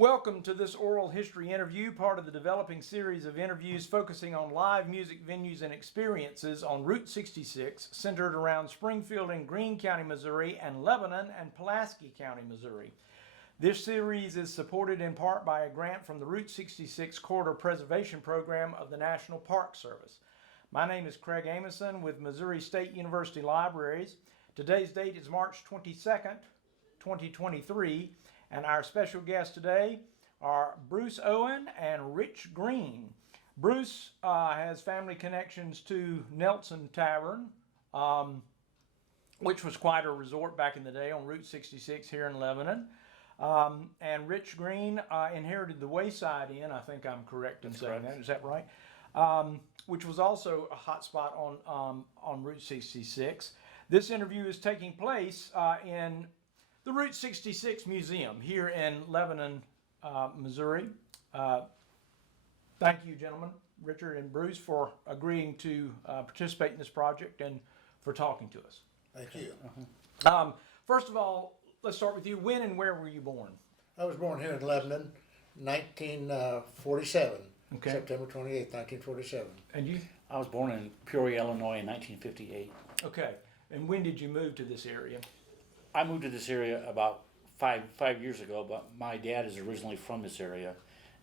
Welcome to this oral history interview, part of the developing series of interviews focusing on live music venues and experiences on Route 66, centered around Springfield and Greene County, Missouri, and Lebanon and Pulaski County, Missouri. This series is supported in part by a grant from the Route 66 Corridor Preservation Program of the National Park Service. My name is Craig Amason with Missouri State University Libraries. Today's date is March 22nd, 2023. And our special guests today are Bruce Owen and Rich Greene. Bruce has family connections to Nelson Tavern, which was quite a resort back in the day on Route 66 here in Lebanon. And Rich Greene inherited the Wayside Inn, I think I'm correct in saying that, is that right? Which was also a hot spot on Route 66. This interview is taking place in the Route 66 Museum here in Lebanon, Missouri. Thank you, gentlemen, Richard and Bruce, for agreeing to participate in this project and for talking to us. Thank you. First of all, let's start with you. When and where were you born? I was born here in Lebanon, 1947, Okay. September 28th, 1947. And you? I was born in Peoria, Illinois in 1958. Okay. And when did you move to this area? I moved to this area about five years ago, but my dad is originally from this area,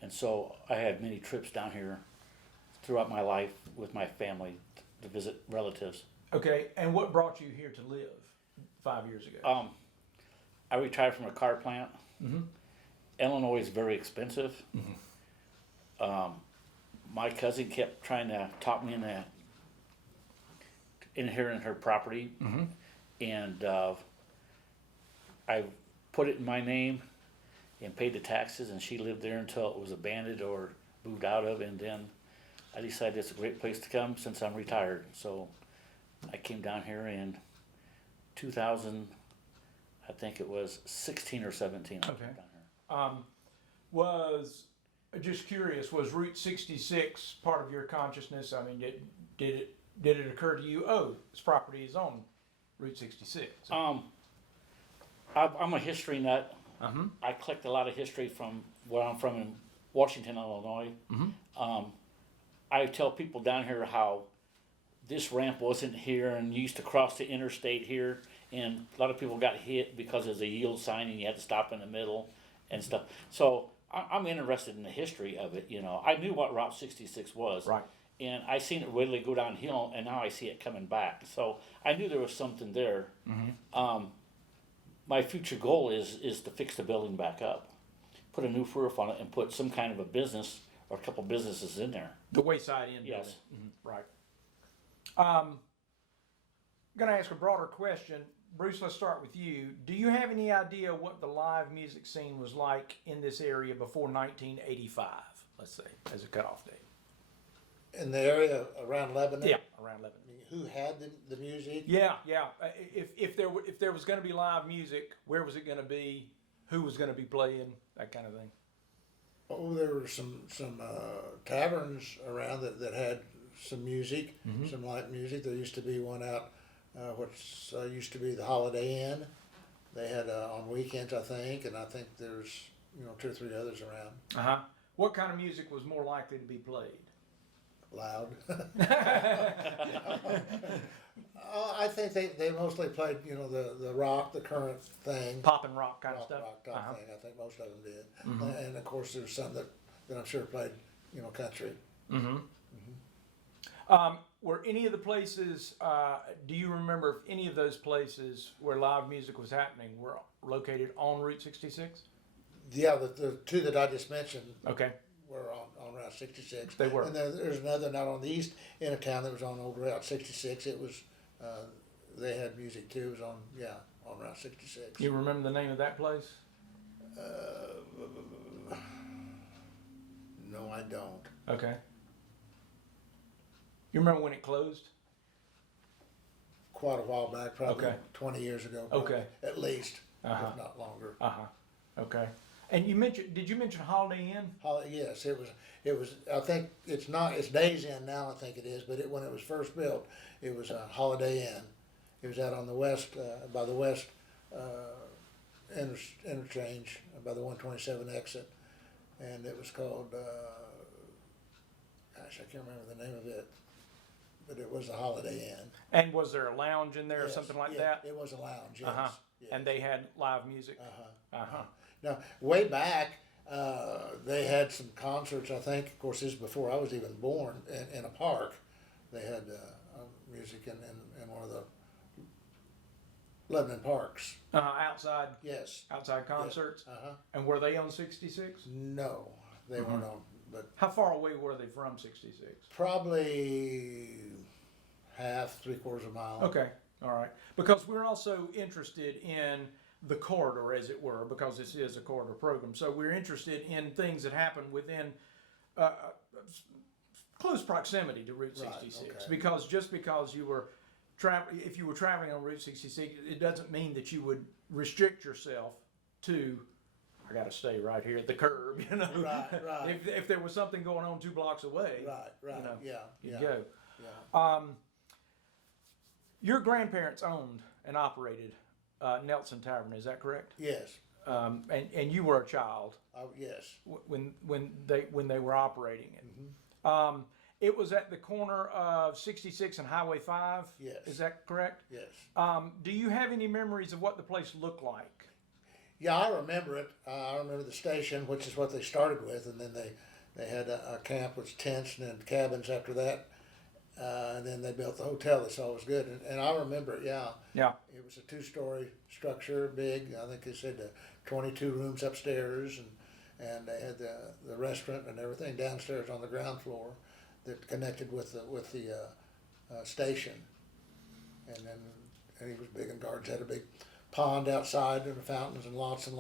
and so I had many trips down here throughout my life with my family to visit relatives. Okay. And what brought you here to live 5 years ago? I retired from a car plant. Mm-hmm. Illinois is very expensive. Mm-hmm. My cousin kept trying to talk me into inheriting her property, Mm-hmm. and I put it in my name and paid the taxes, and she lived there until it was abandoned or moved out of, and then I decided it's a great place to come since I'm retired. So I came down here in 2000, I think it was 16 or 17. I came Okay. down here. Was just curious, was Route 66 part of your consciousness? I mean, did it occur to you, oh, this property is on Route 66? I'm a history nut. Uh-huh. I collect a lot of history from where I'm from in Washington, Illinois. Mm-hmm. I tell people down here how this ramp wasn't here and you used to cross the interstate here, and a lot of people got hit because there's a yield sign and you had to stop in the middle and stuff. So I'm interested in the history of it. You know, I knew what Route 66 was, Right. and I seen it really go downhill, and now I see it coming back. So I knew there was something there. Mm-hmm. My future goal is to fix the building back up, put a new roof on it, and put some kind of a business or a couple businesses in there. The Wayside Inn. Yes. Mm-hmm. Right. I'm going to ask a broader question. Bruce, let's start with you. Do you have any idea what the live music scene was like in this area before 1985, let's say, as a cutoff date? In the area around Lebanon? Yeah, around Lebanon. Who had the music? Yeah. If there was going to be live music, where was it going to be? Who was going to be playing? That kind of thing. Oh, there were some taverns around that had some music, Mm-hmm. some light music. There used to be one out, which used to be the Holiday Inn. They had on weekends, I think, and I think there's 2 or 3 others around. Uh-huh. What kind of music was more likely to be played? Loud. I think they mostly played, the rock, the current thing. Pop and rock kind of stuff? Rock type Uh-huh. thing. I think most of them did. Mhm. And of course, there's some that I'm sure played, country. Mm-hmm. Were any of the places, do you remember if any of those places where live music was happening were located on Route 66? Yeah, the 2 that I just mentioned Okay. were on Route 66. They were. And there's another not on the east end of town that was on old Route 66. It was, they had music too. It was on Route 66. You remember the name of that place? No, I don't. Okay. You remember when it closed? Quite a while back, probably Okay. 20 years ago. Probably, Okay. at least, Uh-huh. if not longer. Uh-huh. Okay. And did you mention Holiday Inn? Yes, it was. I think it's Days Inn now. I think it is, but when it was first built, it was a Holiday Inn. It was out on the west, by the west interchange, by the 127 exit, and it was called, gosh, I can't remember the name of it, but it was a Holiday Inn. And was there a lounge in there or Yes, something like yeah, that? It was a lounge, yes. Uh-huh. yes. And they had live music? Uh-huh. Uh-huh. Now, way back, they had some concerts, I think, of course, this is before I was even born, in a park. They had music in one of the Lebanon parks. Outside Yes. concerts? Yes. Uh-huh. And were they on 66? No, they weren't on, but How far away were they from 66? probably half, 3/4 of a mile. Okay, all right. Because we're also interested in the corridor, as it were, because this is a corridor program. So we're interested in things that happen within close proximity to Route Right, 66. okay. Because just because you were if you were traveling on Route 66, it doesn't mean that you would restrict yourself to, I got to stay right here at the curb, you know. Right. If there was something going on 2 blocks away, Right, you know, yeah, you'd yeah, go. yeah. Your grandparents owned and operated Nelson Tavern, is that correct? Yes, And you were a child yes, when they were operating it. It was at the corner of 66 and Highway 5. Yes. Is that correct? yes. Do you have any memories of what the place looked like? Yeah, I remember it. I remember the station, which is what they started with, and then they had a camp with tents and then cabins after that. And then they built the hotel. They saw it was good, and I remember it. Yeah, Yeah. it was a 2-story structure, big. I think they said 22 rooms upstairs, and they had the restaurant and everything downstairs on the ground floor that connected with the station. And he was big, and gardens had a big pond outside and fountains and lots of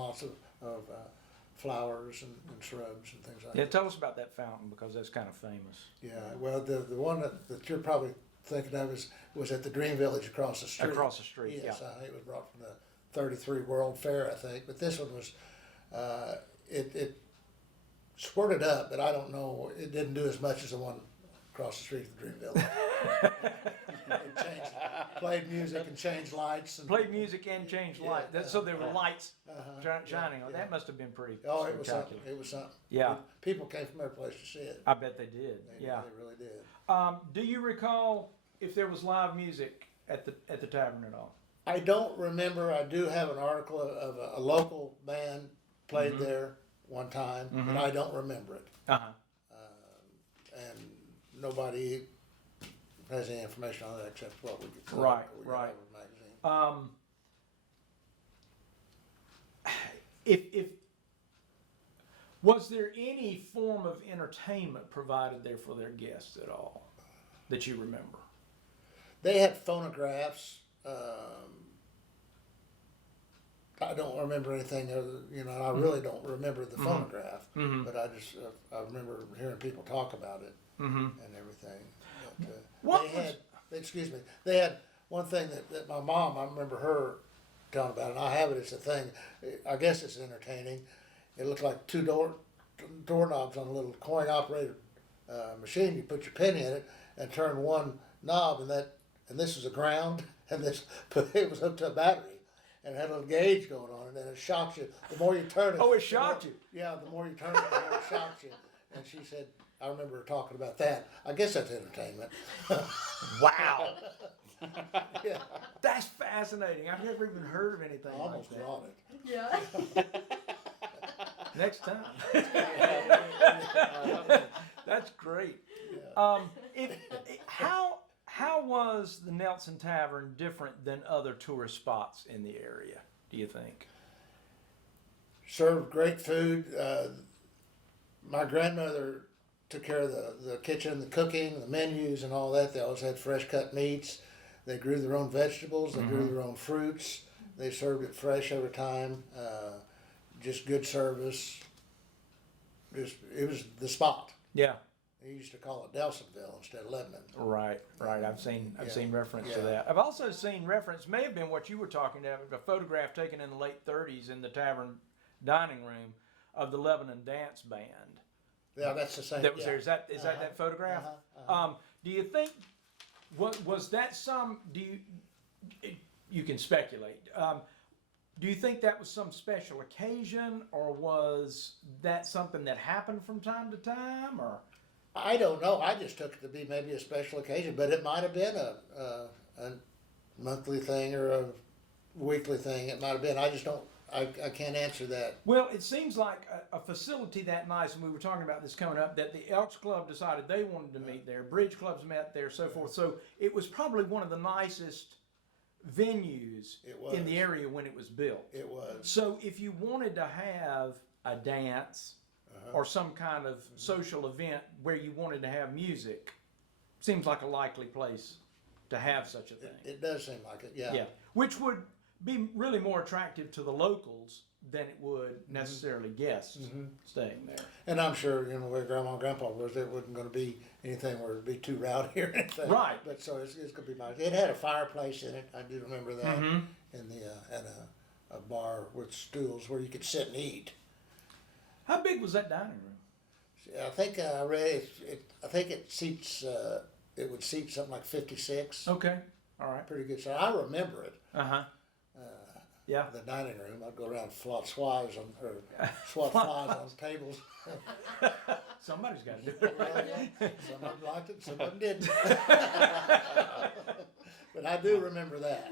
flowers and shrubs and things like Yeah, that. tell us about that fountain because that's kind of famous. Yeah, well, the one that you're probably thinking of was at the Dream Village across the street. Across the street, Yes, yeah. it was brought from the 33 World Fair, I think. But this one was, it squirted up, but I don't know, it didn't do as much as the one across the street at the Dream Village. It changed, played music and changed lights. And, Played music and changed Yeah, light. So there were lights shining on. yeah. That must have been pretty Oh, it was spectacular. something. It was something. Yeah. People came from every place to see it. I bet they did. Yeah. They really did. Do you recall if there was live music at the tavern at all? I don't remember. I do have an article of a local band played there one time, but I don't remember it. Uh-huh. And nobody has any information on that except what we get. Right, we get right. out of the magazine. If was there any form of entertainment provided there for their guests at all that you remember? They had phonographs. I don't remember anything other, I really don't remember the phonograph, but I just, I remember hearing people talk about it and everything. But, they had one thing that my mom, I remember her telling about, and I have it, it's a thing, I guess it's entertaining. It looked like 2 doorknobs on a little coin-operated machine. You put your penny in it and turn one knob, and this was a ground, and it was hooked to a battery. And it had a little gauge going on, and then it shocked you. The more you turn it. Oh, it shocked you? Yeah, the more you turn it, the more it shocked you. And she said, I remember her talking about that. I guess that's entertainment. Wow. Yeah, That's fascinating. I've never even heard of anything I almost like that. brought it. Yeah. Next time. That's great. How was the Nelson Tavern different than other tourist spots in the area, do you think? Served great food. My grandmother took care of the kitchen, the cooking, the menus, and all that. They always had fresh cut meats. They grew their own vegetables. They grew their own fruits. They served it fresh every time. Just good service. It was the spot. Yeah. They used to call it Nelsonville instead of Lebanon. Right. I've seen reference to Yeah. that. I've also seen reference, may have been what you were talking about, a photograph taken in the late 30s in the tavern dining room of the Lebanon dance band. Yeah, that's the same. That was yeah. there. Is that photograph? Do you think was that some? You can speculate. Do you think that was some special occasion, or was that something that happened from time to time, or? I don't know. I just took it to be maybe a special occasion, but it might have been a monthly thing or a weekly thing. It might have been. I just don't. I can't answer that. Well, it seems like a facility that nice, and we were talking about this coming up, that the Elks Club decided they wanted to meet there, Bridge Clubs met there, so forth. So it was probably one of the nicest venues in the area when it was built. It was. So if you wanted to have a dance or some kind of social event where you wanted to have music, seems like a likely place to have such a thing. It does seem like it. Yeah. Yeah, which would be really more attractive to the locals than it would necessarily guests staying there. And I'm sure, where Grandma and Grandpa was, it wasn't going to be anything where it'd be too rowdy or anything. Right. But so it's going to be nice. It had a fireplace in it. I do remember that. And had a bar with stools where you could sit and eat. How big was that dining room? I think I read I think it seats. It would seat something like 56. Okay, all right. Pretty good size. I remember it. Yeah. The dining room. I'd go around and swat flies on tables. Somebody's got to do it. Well, some of them liked it, some of them didn't. But I do remember that.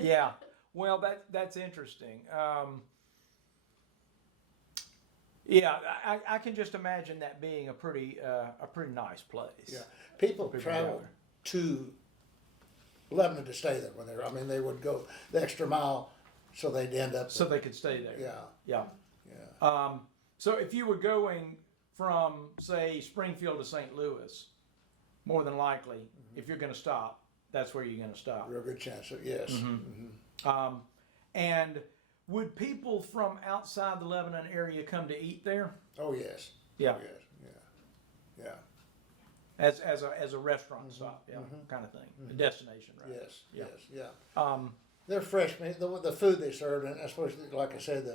Yeah. Well, that's interesting. Yeah, I can just imagine that being a pretty nice place. Yeah, people traveled to Lebanon to stay there they would go the extra mile, so they'd end up. So they could stay there. Yeah. Yeah. So if you were going from, say, Springfield to St. Louis, more than likely, if you're going to stop, that's where you're going to stop. Real good chance of yes. And would people from outside the Lebanon area come to eat there? Oh yes. Yeah. Oh, yes. Yeah. As a restaurant stop, kind of thing, a destination, right? Yes. Yeah. They're fresh. The food they served, and especially like I said,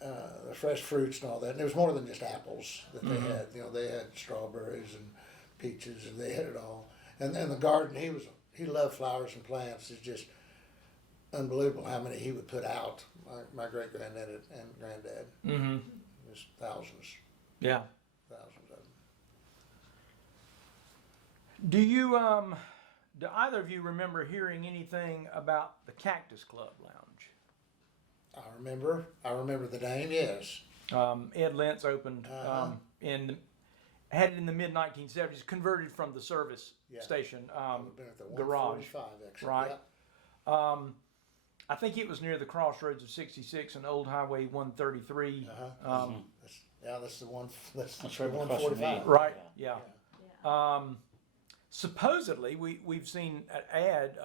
the fresh fruits and all that. And it was more than just apples that they had. They had strawberries and peaches, and they had it all. And the garden, he loved flowers and plants. It's just unbelievable how many he would put out. My great granddad and granddad, just thousands. Yeah. Thousands of them. Do either of you remember hearing anything about the Cactus Club Lounge? I remember the name. Yes. Ed Lentz opened had it in the mid 1970s, converted from the service station Been at the garage, 145 exit. right? Yeah. I think it was near the crossroads of 66 and Old Highway 133. That's the one. That's right the across from me. 145. Right. Yeah. Supposedly, we've seen an ad,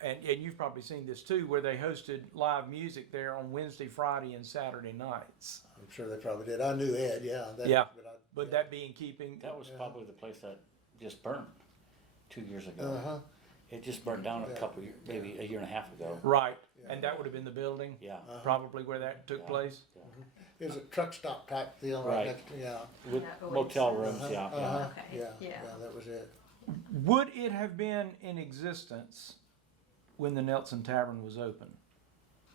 and you've probably seen this too, where they hosted live music there on Wednesday, Friday, and Saturday nights. I'm sure they probably did. I knew Ed. Would that be in keeping? That was probably the place that just burned 2 years ago. It just burned down a couple years, maybe a year and a half ago. Right, and that would have been the building. Yeah. Probably where that took place. It was a truck stop type deal Right. next to With Owen motel says. rooms, yeah. Okay. Yeah, that was it. Would it have been in existence when the Nelson Tavern was open?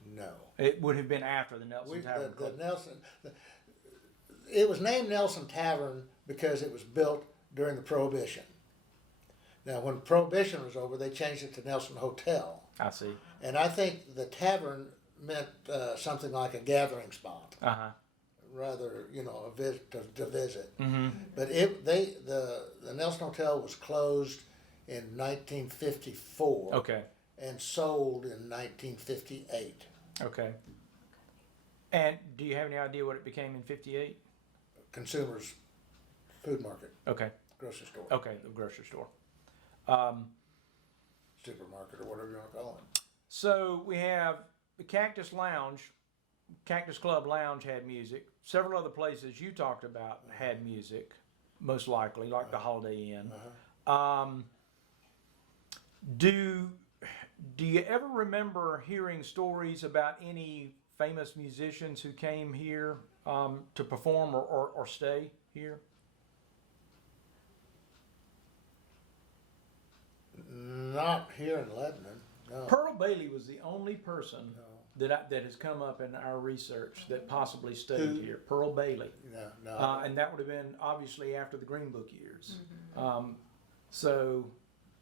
No. It would have been after the Nelson Tavern. It was named Nelson Tavern because it was built during the Prohibition. Now, when Prohibition was over, they changed it to Nelson Hotel. I see. And I think the tavern meant something like a gathering spot, rather, a visit to visit. But the Nelson Hotel was closed in 1954. Okay. And sold in 1958. Okay. And do you have any idea what it became in 58? Consumers Food Market. Okay. Grocery store. Okay, the grocery store. Supermarket or whatever you want to call it. So we have the Cactus Club Lounge had music. Several other places you talked about had music, most likely, like the Holiday Inn. Do you ever remember hearing stories about any famous musicians who came here to perform or stay here? Not here in Lebanon. No. Pearl Bailey was the only person that has come up in our research that possibly studied here. Pearl Bailey. No. And that would have been obviously after the Green Book years. So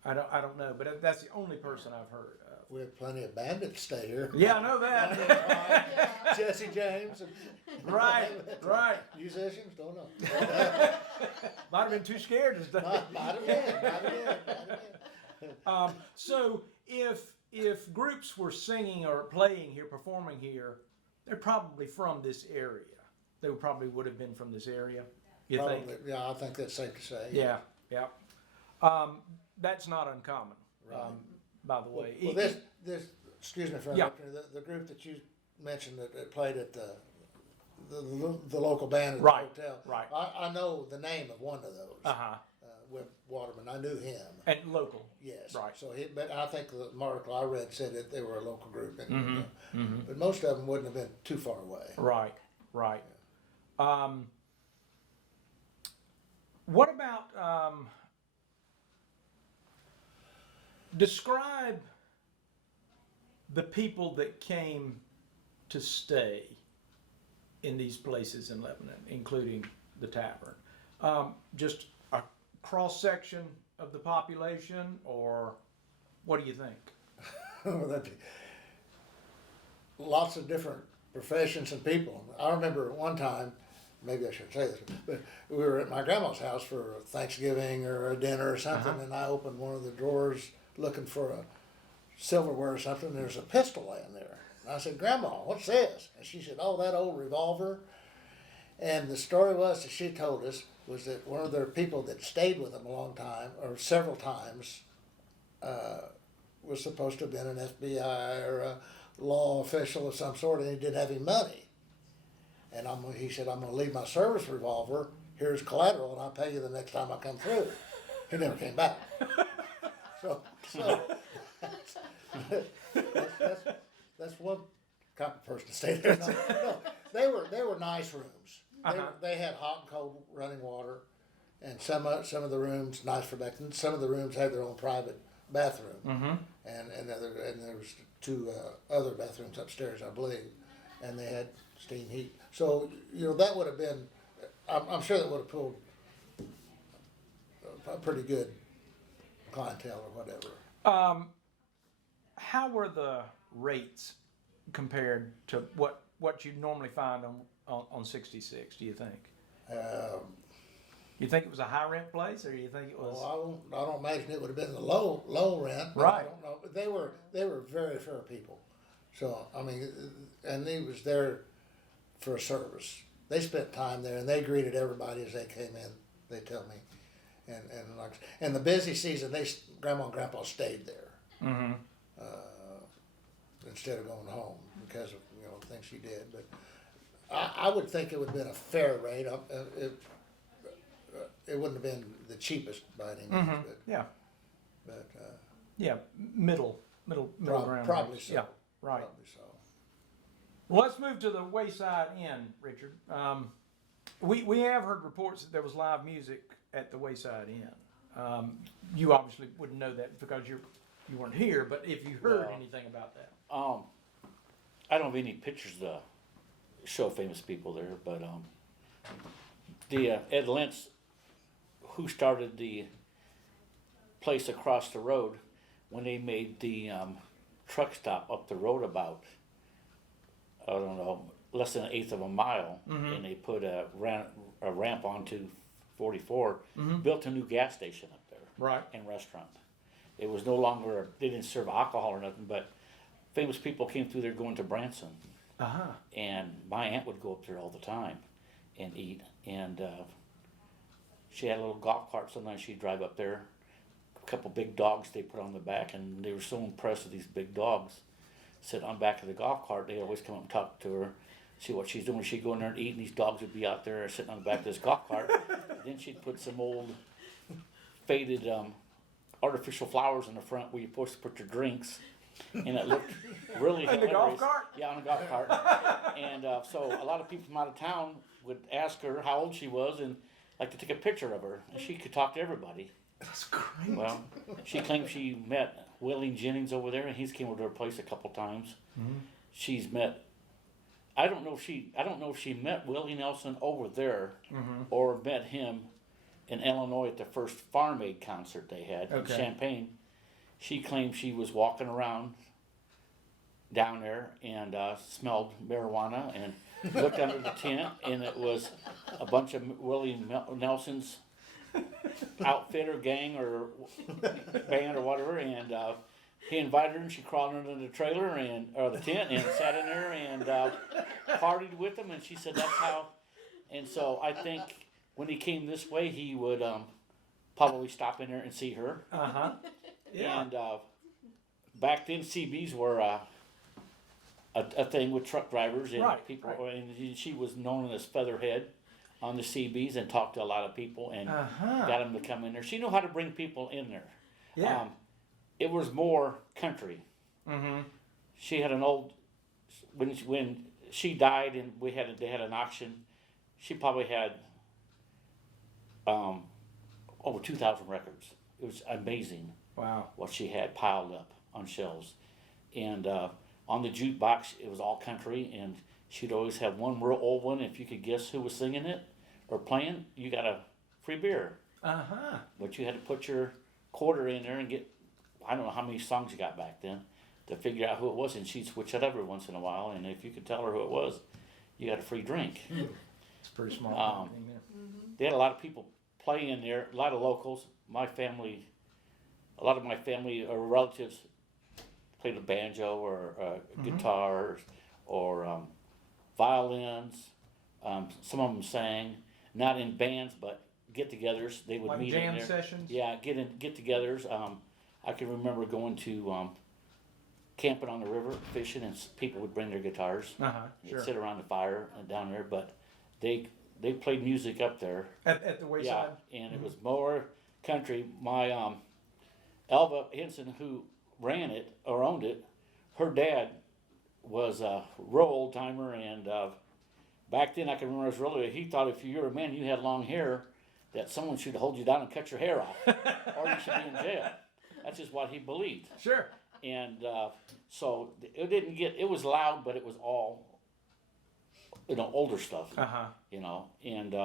I don't know, but that's the only person I've heard of. We have plenty of bandits stay here. Yeah, I know that. Jesse James. And Right. Musicians, don't know. Might have been too scared to stay. Might have been. So if groups were singing or playing here, performing here, they're probably from this area. They probably would have been from this area. You Probably, think? yeah, I think that's safe to say. Yeah. That's not uncommon. Right. By the way. Well, this excuse me for Yeah. interrupting. The group that you mentioned that played at the local band at Right, the hotel. right. I know the name of one of those. Webb Waterman. I knew him. And local. Yes. Right. So but I think the article I read said that they were a local group, but most of them wouldn't have been too far away. Right. What about describe the people that came to stay in these places in Lebanon, including the tavern? Just a cross section of the population, or what do you think? That'd be lots of different professions and people. I remember one time, maybe I shouldn't say this, but we were at my grandma's house for Thanksgiving or a dinner or something, and I opened one of the drawers looking for a silverware or something, and there's a pistol laying there. And I said, "Grandma, what's this?" And she said, "Oh, that old revolver." And the story was that she told us was that one of their people that stayed with them a long time, or several times, was supposed to have been an FBI or a law official of some sort, and he didn't have any money. And he said, "I'm going to leave my service revolver. Here's collateral, and I'll pay you the next time I come through." He never came back. So that's one kind of person to stay there. No, they were nice rooms. They had hot and cold running water, and some of the rooms nice for back then. Some of the rooms had their own private bathroom, and there was two other bathrooms upstairs, I believe, and they had steam heat. So that would have been. I'm sure that would have pulled a pretty good clientele or whatever. How were the rates compared to what you normally find on 66? Do you think? You think it was a high rent place, or do you think it was? Well, I don't imagine it would have been the low rent. Right. I don't know. But they were very fair people. So I mean, and he was there for a service. They spent time there, and they greeted everybody as they came in. They tell me, and the busy season, Grandma and Grandpa stayed there instead of going home because of things she did. But I would think it would have been a fair rate. It wouldn't have been the cheapest by any means, but middle ground. Probably so. Yeah, right. Probably so. Well, let's move to the Wayside Inn, Richard. We have heard reports that there was live music at the Wayside Inn. You obviously wouldn't know that because you weren't here, but if you heard anything about that. I don't have any pictures to show famous people there, but the Ed Lentz, who started the place across the road, when they made the truck stop up the road about, I don't know, less than 1/8 of a mile, and they put a ramp onto 44, built a new gas station up there, Right. and restaurant. It was no longer, they didn't serve alcohol or nothing, but famous people came through there going to Branson. And my aunt would go up there all the time and eat. And she had a little golf cart. Sometimes she'd drive up there. A couple big dogs they put on the back, and they were so impressed with these big dogs. Sitting on the back of the golf cart, they always come up and talk to her, see what she's doing. She'd go in there and eat, and these dogs would be out there sitting on the back of this golf cart. Then she'd put some old faded artificial flowers in the front where you're supposed to put your drinks. And it looked really In the hilarious. golf cart? Yeah, on a golf cart. And so a lot of people from out of town would ask her how old she was and like to take a picture of her. And she could talk to everybody. That's great. Well, she claimed she met Willie Jennings over there, and he's came over to her place a couple times. she's met. I don't know if she met Willie Nelson over there, or met him in Illinois at the first Farm Aid concert they had in Champaign. She claimed she was walking around down there and smelled marijuana and looked under the tent, and it was a bunch of Willie Nelson's outfit or gang or band or whatever, and he invited her, and she crawled under the trailer or the tent and sat in there and partied with him, and she said that's how. And so I think when he came this way, he would probably stop in there and see her. Yeah. And back then, CBs were a thing with truck drivers and people, and she was known as Featherhead on the CBs and talked to a lot of people and got them to come in there. She knew how to bring people in there. Yeah. It was more country. She had an old when she died and they had an auction. She probably had over 2,000 records. It was amazing. Wow. What she had piled up on shelves, and on the jukebox it was all country, and she'd always have one real old one. If you could guess who was singing it or playing, you got a free beer. But you had to put your quarter in there and get. I don't know how many songs you got back then to figure out who it was, and she'd switch it up every once in a while, and if you could tell her who it was, you got a free drink. It's pretty smart. They had a lot of people play in there, a lot of locals. A lot of my family or relatives played a banjo or guitars or violins. Some of them sang, not in bands, but get-togethers. They would Like meet jam in there. sessions? Yeah, get-togethers. I can remember going to camping on the river, fishing, and people would bring their guitars. Sure. Sit around the fire down there, but they played music up there. At the Wayside? Yeah, and it was more country. My Elva Henson, who ran it or owned it, her dad was a real old timer, and back then I can remember as really he thought if you were a man you had long hair that someone should hold you down and cut your hair off, or you should be in jail. That's just what he believed. Sure. And so it was loud, but it was all older stuff. And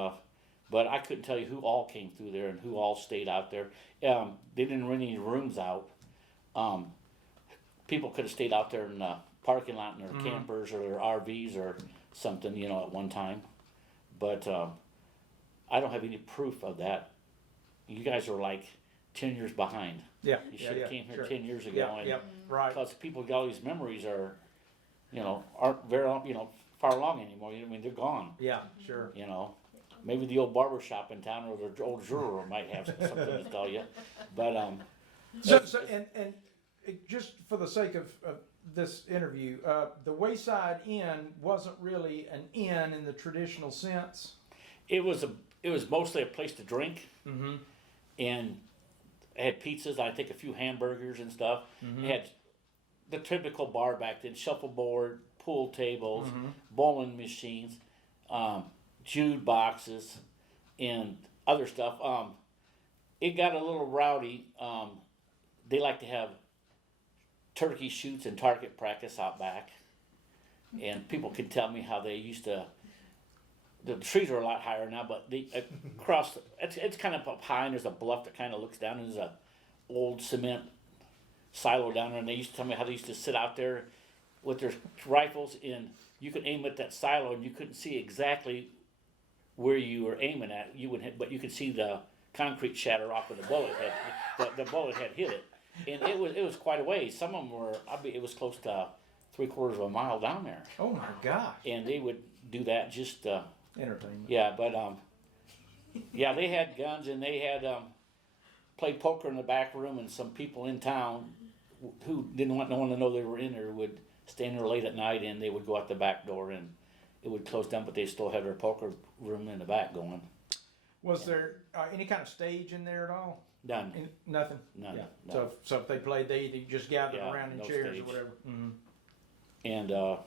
but I couldn't tell you who all came through there and who all stayed out there. They didn't rent any rooms out. People could have stayed out there in the parking lot in their campers or their RVs or something, at one time. But I don't have any proof of that. You guys are like 10 years behind. Yeah. You should have came here 10 years ago. Right. Because people got all these memories aren't very, far along anymore. I mean, they're gone. Yeah, sure. Maybe the old barber shop in town or the old jeweler might have something to tell you. But So just for the sake of this interview, the Wayside Inn wasn't really an inn in the traditional sense. it was mostly a place to drink, and it had pizzas. I think a few hamburgers and stuff. It had the typical bar back then: shuffleboard, pool tables, bowling machines, jude boxes, and other stuff. It got a little rowdy. They like to have turkey shoots and target practice out back, and people can tell me how they used to. The trees are a lot higher now, but they across. It's kind of up high, and there's a bluff that kind of looks down, and there's a old cement silo down there. And they used to tell me how they used to sit out there with their rifles, and you could aim at that silo, and you couldn't see exactly where you were aiming at. You would hit, but you could see the concrete shatter off of the bullet had the bullet had hit it, and it was quite a ways. Some of them were. It was close to 3/4 of a mile down there. Oh my gosh! And they would do that just. Entertainment. Yeah, but yeah, they had guns, and they had played poker in the back room, and some people in town who didn't want no one to know they were in there would stand there late at night, and they would go out the back door, and it would close down, but they still had their poker room in the back going. Was there any kind of stage in there at all? None. Nothing. None. Yeah. No. So if they played, they either just gathered around in no chairs stage. or whatever. And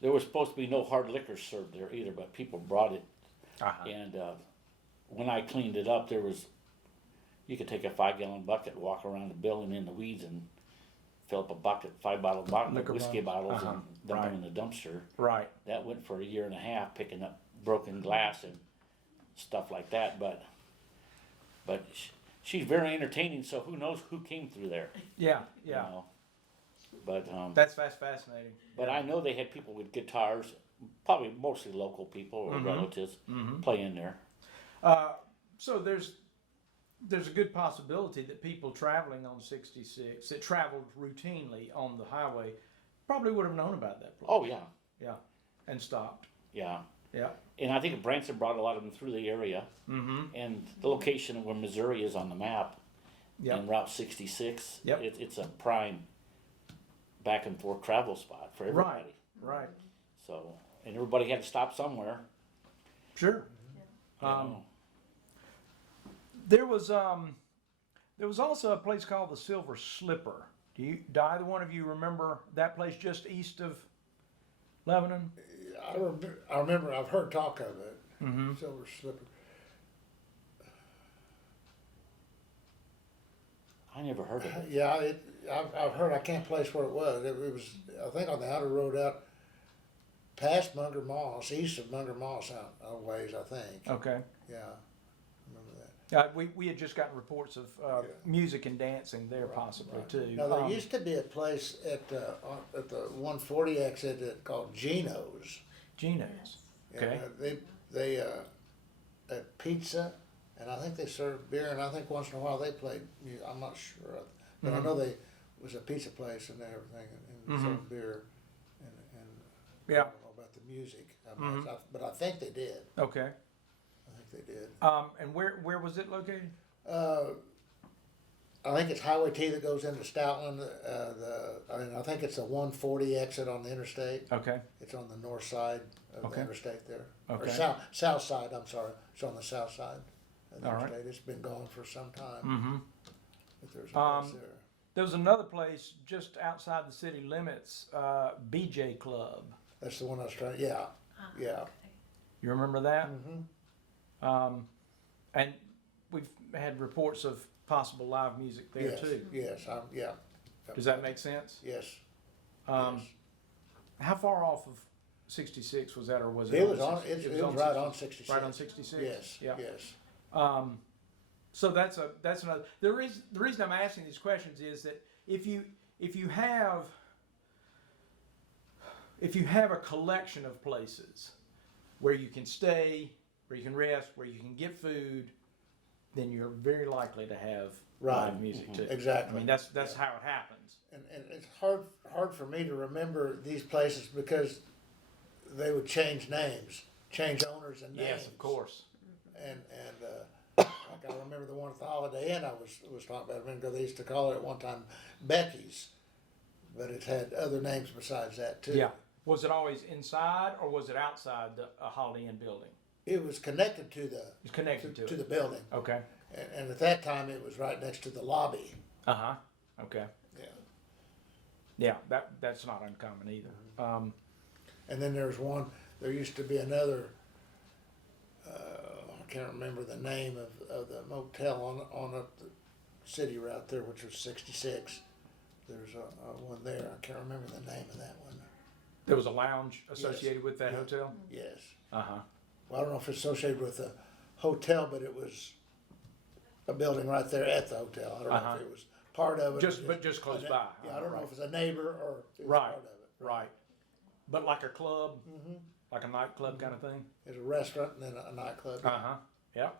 there was supposed to be no hard liquor served there either, but people brought it. And when I cleaned it up, you could take a 5-gallon bucket, walk around the building in the weeds, and fill up a bucket, 5-bottle Liquor whiskey bottles. bottles, and dumping in the dumpster. Right. That went for a year and a half, picking up broken glass and stuff like that. But she's very entertaining. So who knows who came through there? Yeah. You Yeah. know? But That's fascinating. but I know they had people with guitars, probably mostly local people or relatives, playing there. So there's a good possibility that people traveling on 66 that traveled routinely on the highway probably would have known about that place. Oh yeah, Yeah, and stopped. yeah. Yeah. And I think Branson brought a lot of them through the area. And the location where Missouri is on the map, Yep. and Route 66, Yep. it's a prime back and forth travel spot for everybody. Right. So, and everybody had to stop somewhere. Sure. you know. There was also a place called the Silver Slipper. Do either one of you remember that place just east of Lebanon? I remember, I've heard talk of it. Silver Slipper. I never heard of it. Yeah, I've heard, I can't place where it was. It was, I think, on the outer road out past Munger Moss, east of Munger Moss out a ways, I think. Okay. Yeah, I remember that. We had just gotten reports of music and dancing there possibly too. Now, there used to be a place at the 140 exit called Gino's. Gino's. Okay. And, they had pizza, and I think they served beer, and I think once in a while they played music. I'm not sure, but I know they was a pizza place and everything, and served beer, and Yeah. I don't know about the music, but I think they did. Okay. I think they did. And where was it located? I think it's Highway T that goes into Stoutland. I think it's the 140 exit on the interstate. Okay. It's on the north side of Okay. the interstate there. Okay. Or south side, I'm sorry. It's on the south side of the All right. interstate. It's been going for some time. Mm-hmm. But there's a place there. There was another place just outside the city limits, BJ Club. That's the one I was trying, yeah. Yeah. You remember that? Mm-hmm. And we've had reports of possible live music there Yes, too. yes, yeah. Does that make sense? Yes. Yes. How far off of 66 was that, or was it? It was right on 66. Right on 66. Yes, Yeah. yes. So that's another. The reason I'm asking these questions is that if you have a collection of places where you can stay, where you can rest, where you can get food, then you're very likely to have live music too. Exactly. I mean that's how it happens. And it's hard for me to remember these places because they would change names, change owners and names. Yes, of course. And like I remember the one at the Holiday Inn I was talking about a minute ago. They used to call it at one time Becky's, but it had other names besides that too. Yeah. Was it always inside or was it outside the Holiday Inn building? It was connected to the It's connected to it. the building, Okay. and at that time it was right next to the lobby. Okay. Yeah. Yeah, that's not uncommon either. And then there's one. There used to be another. I can't remember the name of the motel on up the city route there, which was 66. There's a one there. I can't remember the name of that one. There was a lounge associated with that hotel? Yes. Uh-huh. Well, I don't know if it's associated with the hotel, but it was a building right there at the hotel. I don't know if it was part of it. But just close by. Yeah, I don't know if it's a neighbor or if it was Right. part of it. Right. But like a club, like a nightclub kind of thing? There's a restaurant and then a nightclub. Uh-huh. Yeah.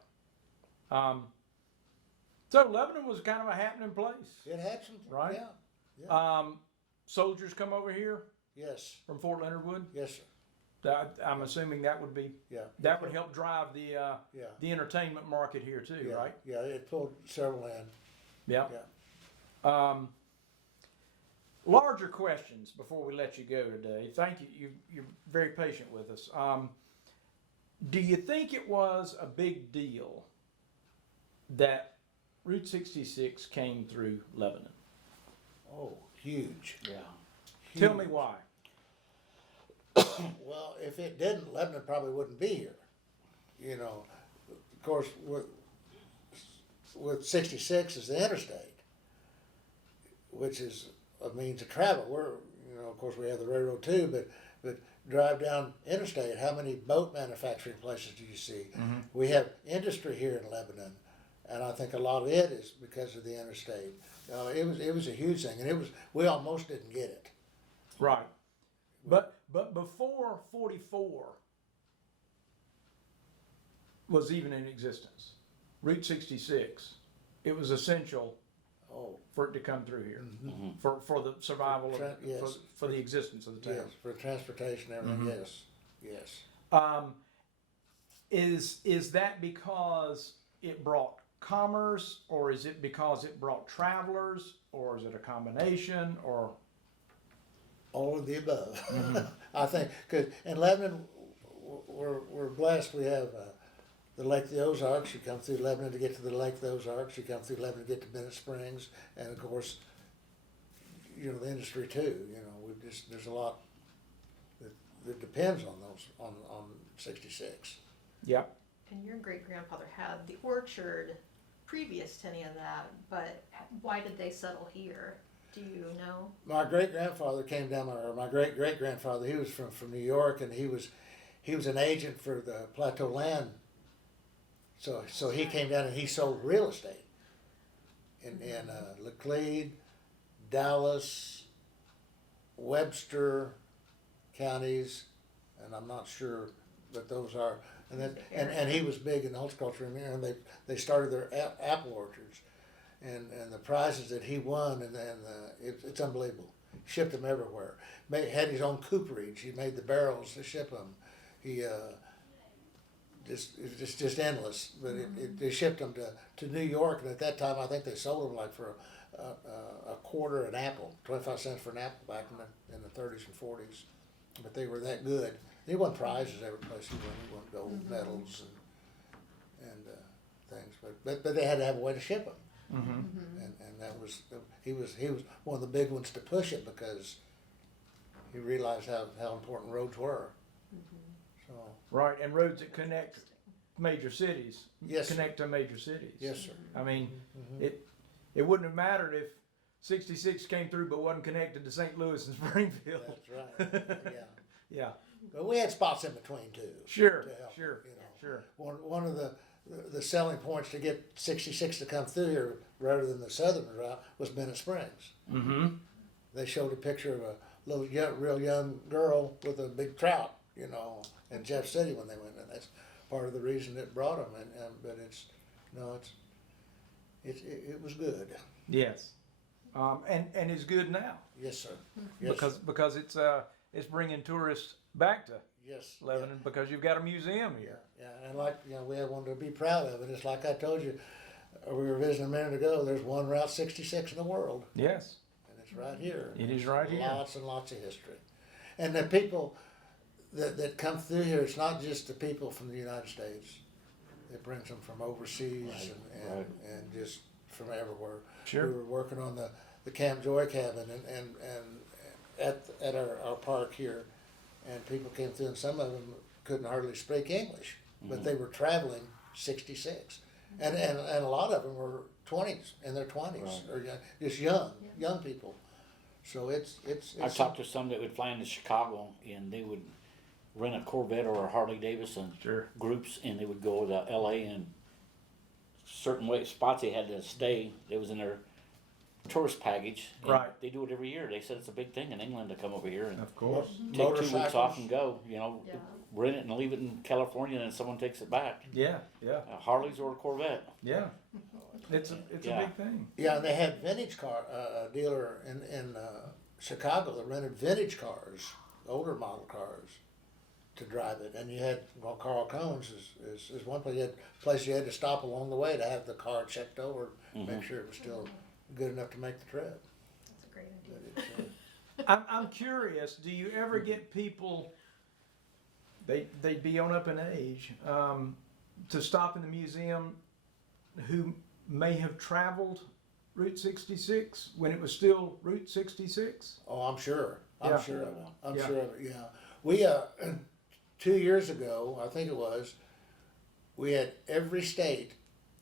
So Lebanon was kind of a happening place. It had some, Right. Yeah. Soldiers come over here Yes. from Fort Leonard Wood. Yes, sir. I'm assuming that would be Yeah. that would help drive the Yeah. the entertainment market here too, Yeah. right? Yeah, it pulled several in. Yeah. Yeah. Larger questions before we let you go today. Thank you. You're very patient with us. Do you think it was a big deal that Route 66 came through Lebanon? Oh, huge. Yeah. Tell me why. Well, if it didn't, Lebanon probably wouldn't be here. You know, of course, with 66 is the interstate, which is a means of travel. you know, of course we have the railroad too, but drive down interstate, how many boat manufacturing places do you see? We have industry here in Lebanon, and I think a lot of it is because of the interstate. It was a huge thing, and we almost didn't get it. Right. But before 44 was even in existence, Route 66, it was essential for it to come through here, for the survival, for the existence of the town. Yes, for transportation and everything, yes. Is that because it brought commerce, or is it because it brought travelers, or is it a combination, or? All of the above. I think, because in Lebanon, we're blessed. We have the Lake of the Ozarks. You come through Lebanon to get to the Lake of the Ozarks. You come through Lebanon to get to Bennett Springs, and of course, you know, the industry too. You know, there's a lot that depends on those on 66. Yep. And your great-grandfather had the orchard previous to any of that, but why did they settle here? Do you know? My great-grandfather came down, or my great-great-grandfather, he was from New York, and he was an agent for the Plateau Land. So he came down and he sold real estate in Laclede, Dallas, Webster counties, and I'm not sure what those are. And he was big in horticulture, and they started their apple orchards, and the prizes that he won, and it's unbelievable. Shipped them everywhere. Had his own cooperage. He made the barrels to ship them. He it's just endless. But they shipped them to New York, and at that time I think they sold them like for a quarter an apple, 25 cents for an apple back in the 30s and 40s. But they were that good. He won prizes every place he went. He won gold medals and things. But they had to have a way to ship them. And that was he was one of the big ones to push it, because he realized how important roads were. So Right, and roads that connect major cities. Yes, sir. Connect to major cities. Yes, sir. I mean, it wouldn't have mattered if 66 came through but wasn't connected to St. Louis and Springfield. That's right. Yeah. Yeah. But we had spots in between too. Sure. To help, Sure. you know. Sure. One of the selling points to get 66 to come through here rather than the southern route was Bennett Springs. They showed a picture of a little real young girl with a big trout, you know, in Jeff City when they went in. That's part of the reason it brought them. But it was good. Yes. And it's good now. Yes, sir. Yes, Because it's bringing tourists back to yes, Lebanon, because you've got a museum here. Yeah, and like, you know, we have one to be proud of. And it's like I told you, we were visiting a minute ago, there's one Route 66 in the world. Yes. And it's right here. It is right here. Lots and lots of history. And the people that come through here, it's not just the people from the United States. It brings them from overseas and just from everywhere. Sure. We were working on the Camp Joy cabin and at our park here, and people came through, and some of them couldn't hardly speak English, but they were traveling 66, and a lot of them were 20s, in their 20s, or just young people. So it's I talked to some that would fly into Chicago, and they would rent a Corvette or a Harley Davidson groups, and they would go to LA, and certain spots they had to stay. It was in their tourist package. Right. They do it every year. They said it's a big thing in England to come over here and Of course. take 2 weeks off and go. You know, Yeah. rent it and leave it in California, and then someone takes it back. Yeah. Yeah. Harleys or a Corvette. Yeah. It's a big thing. Yeah, and they had vintage car dealer in Chicago that rented vintage cars, older model cars, to drive it. And you had, well, Carl Cohn's is one place you had to stop along the way to have the car checked over, make sure it was still good enough to make the trip. That's a great But idea. it's, I'm curious. Do you ever get people? They'd be on up in age to stop in the museum who may have traveled Route 66 when it was still Route 66. oh, I'm sure. Yeah. I'm sure of it. I'm Yeah. sure of it. Yeah, we 2 years ago, I think it was, we had every state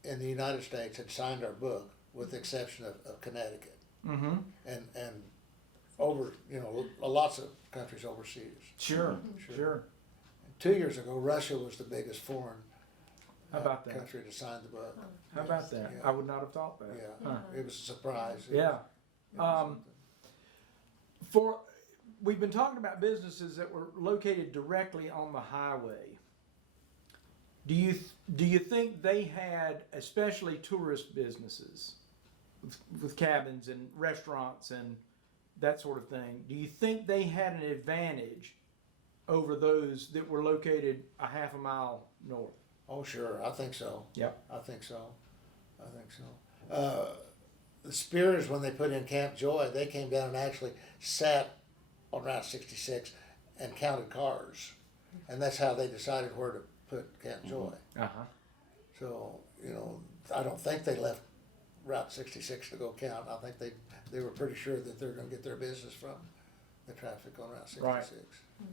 in the United States had signed our book, with the exception of Connecticut. Mm-hmm. And over, lots of countries overseas. Sure, Sure. sure. 2 years ago, Russia was the biggest foreign How about that? country to sign the book. How about that? Yeah. I would not have thought that. Yeah, Huh. it was a surprise. Yeah. It was We've been talking about businesses that were located directly on the highway. Do you think they had, especially tourist businesses with cabins and restaurants and that sort of thing, do you think they had an advantage over those that were located a half a mile north? Oh, sure, I think so. Yep. I think so. The Spears, when they put in Camp Joy, they came down and actually sat on Route 66 and counted cars. And that's how they decided where to put Camp Joy. Uh-huh. So, I don't think they left Route 66 to go count. I think they were pretty sure that they're going to get their business from the traffic on Route 66. Right.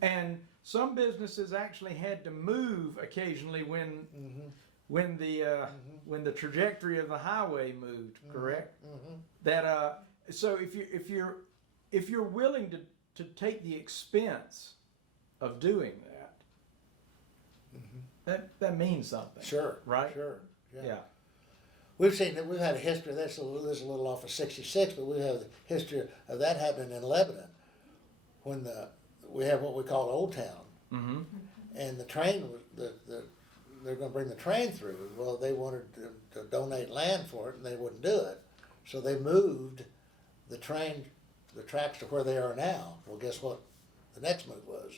And some businesses actually had to move occasionally when the trajectory of the highway moved. Correct. That so if you're willing to take the expense of doing that, that means something. Sure. Right. Sure. Yeah. We've had a history. This is a little off of 66, but we have the history of that happening in Lebanon when we have what we call Old Town, Mm-hmm. and the train was they're going to bring the train through. Well, they wanted to donate land for it, and they wouldn't do it, so they moved the tracks to where they are now. Well, guess what? The next move was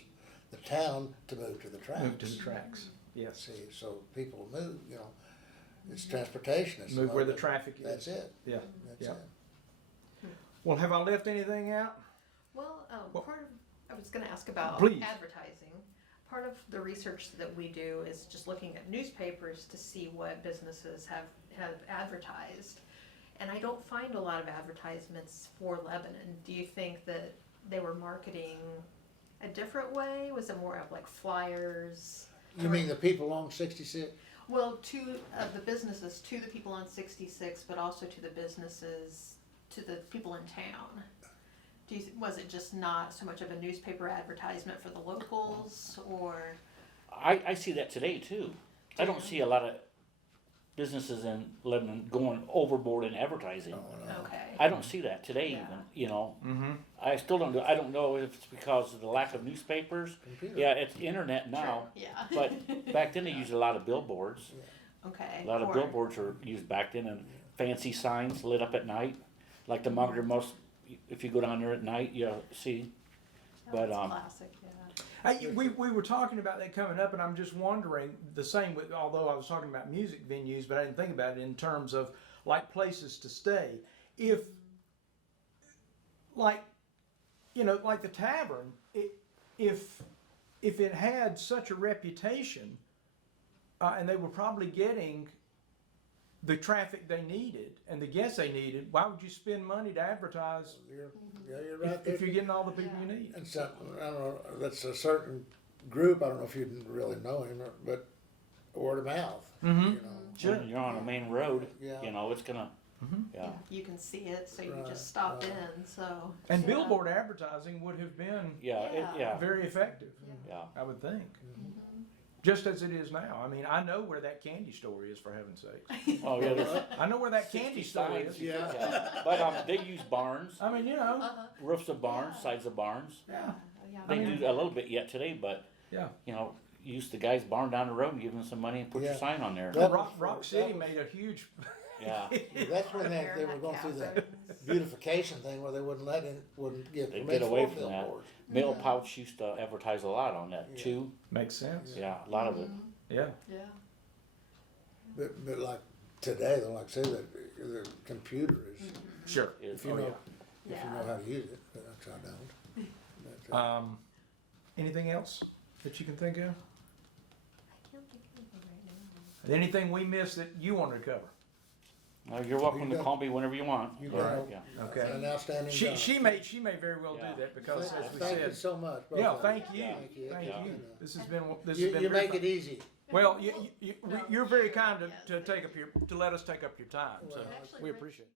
the town to move to the tracks. Move to the tracks. Yes. See, so people move. It's transportation. It's Move where the another- traffic is. That's it. Yeah. That's Yeah. it. Well, have I left anything out? Well, What- I was going to ask about Please. advertising. Part of the research that we do is just looking at newspapers to see what businesses have advertised. And I don't find a lot of advertisements for Lebanon. Do you think that they were marketing a different way? Was it more of like flyers? You mean the people on 66? Well, to the businesses, to the people on 66, but also to the businesses, to the people in town. Was it just not so much of a newspaper advertisement for the locals, or? I see that today too. I don't see a lot of businesses in Lebanon going overboard in advertising. Okay. I don't see that today Yeah. even, Mm-hmm. I still don't I don't know if it's because of the lack of newspapers. Computer. Yeah, it's internet now. Sure, yeah. But back then they used a lot of billboards. Okay. A lot of or- billboards were used back then, and fancy signs lit up at night, like the Munger most. If you go down there at night, you'll see. Oh, But, that's classic, yeah. We were talking about that coming up, and I'm just wondering the same with, although I was talking about music venues, but I didn't think about it in terms of like places to stay. If, like the tavern, if it had such a reputation, and they were probably getting the traffic they needed and the guests they needed, why would you spend money to advertise You're right there. if you're getting all the people you need? And so, I don't know, that's a certain group. I don't know if you really know him, but word of mouth. Mm-hmm. Sure. when you're on a main road, Yeah. it's gonna. Yeah. You can see it, so you Right, just stopped right. in, so. And yeah. billboard advertising would have been Yeah. very effective, Yeah. I would think. Mm-hmm. Just as it is now. I mean, I know where that candy store is, for heaven's sake. Oh yeah. There's I know where that candy 60 store signs. is. Yeah. But they use barns, I mean, roofs of barns, Yeah. sides of barns. yeah, Yeah. They mean- do a little bit yet today, but yeah. use the guy's barn down the road and give him some money and put your Yeah. sign on there. That Rock was- City that was- made a huge. Yeah. That's when they were going through the beautification thing where they wouldn't give They get permission away for from that. billboards. Mail Pouch used to advertise a lot on that Yeah. too. Makes sense. Yeah, a lot of it. Yeah. Yeah. But like today, like I say, the computer is, Sure. Is- if you Oh, know, yeah. if you know how to use it, but I don't. But, Anything else that you can think of? I can't think of anything right now. Anything we missed that you wanted to cover? You're welcome You to got- call me whenever you want. You've All done right, yeah. Okay. an outstanding job. She may very well Yeah. do that because, as we Thank you said, so much. both yeah. of Thank you. Yeah. Thank you. Thank Yeah. you. This has been You very make fun. it easy. Well, you're very kind to let us take up your time, so Actually, we appreciate it.